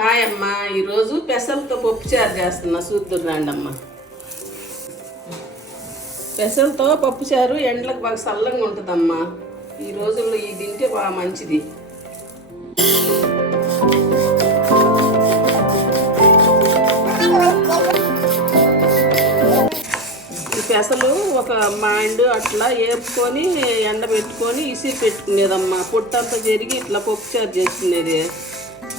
హాయ్ అమ్మా, ఈరోజు పెసలతో పప్పుచారు చేస్తున్నా, చూద్దురు రండి అమ్మ. పెసలతో పప్పుచారు ఎండలకు బాగా చల్లంగా ఉంటుందమ్మా. ఈ రోజుల్లో ఇది తింటే బాగా మంచిది. ఈ పెసలు ఒక మాండు అట్లా వేపుకొని ఎండబెట్టుకొని ఇసిరి పెట్టుకునేదమ్మా. పొట్టంతా జరిగి ఇట్లా పప్పుచారు చేసుకునేది.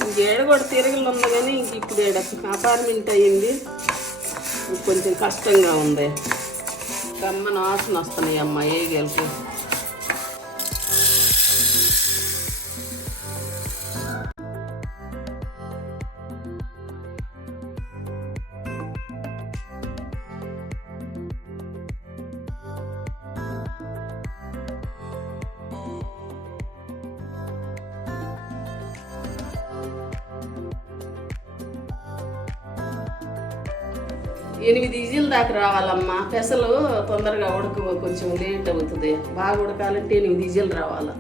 ఇంకేడ కూడా తిరగలు ఉంది కానీ ఇంక ఇప్పుడు ఏడ అపార్ట్మెంట్ అయ్యింది, కొంచెం కష్టంగా ఉంది. కమ్మన వాసన వస్తున్నాయి అమ్మ ఏగలకి. ఎనిమిది విజిల్ దాకా రావాలమ్మా. పెసలు తొందరగా కొంచెం లేట్ అవుతుంది. బాగా ఉడకాలంటే 8 విజిల్ రావాలి.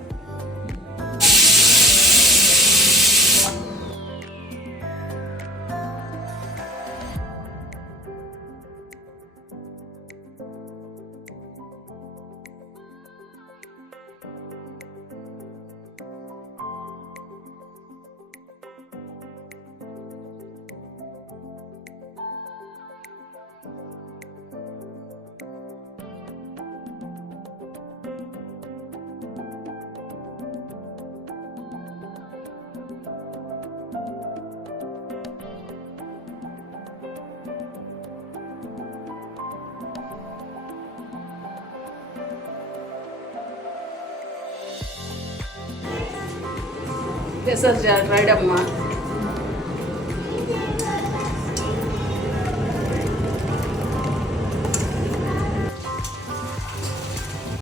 పెసలు రెడీ అమ్మా.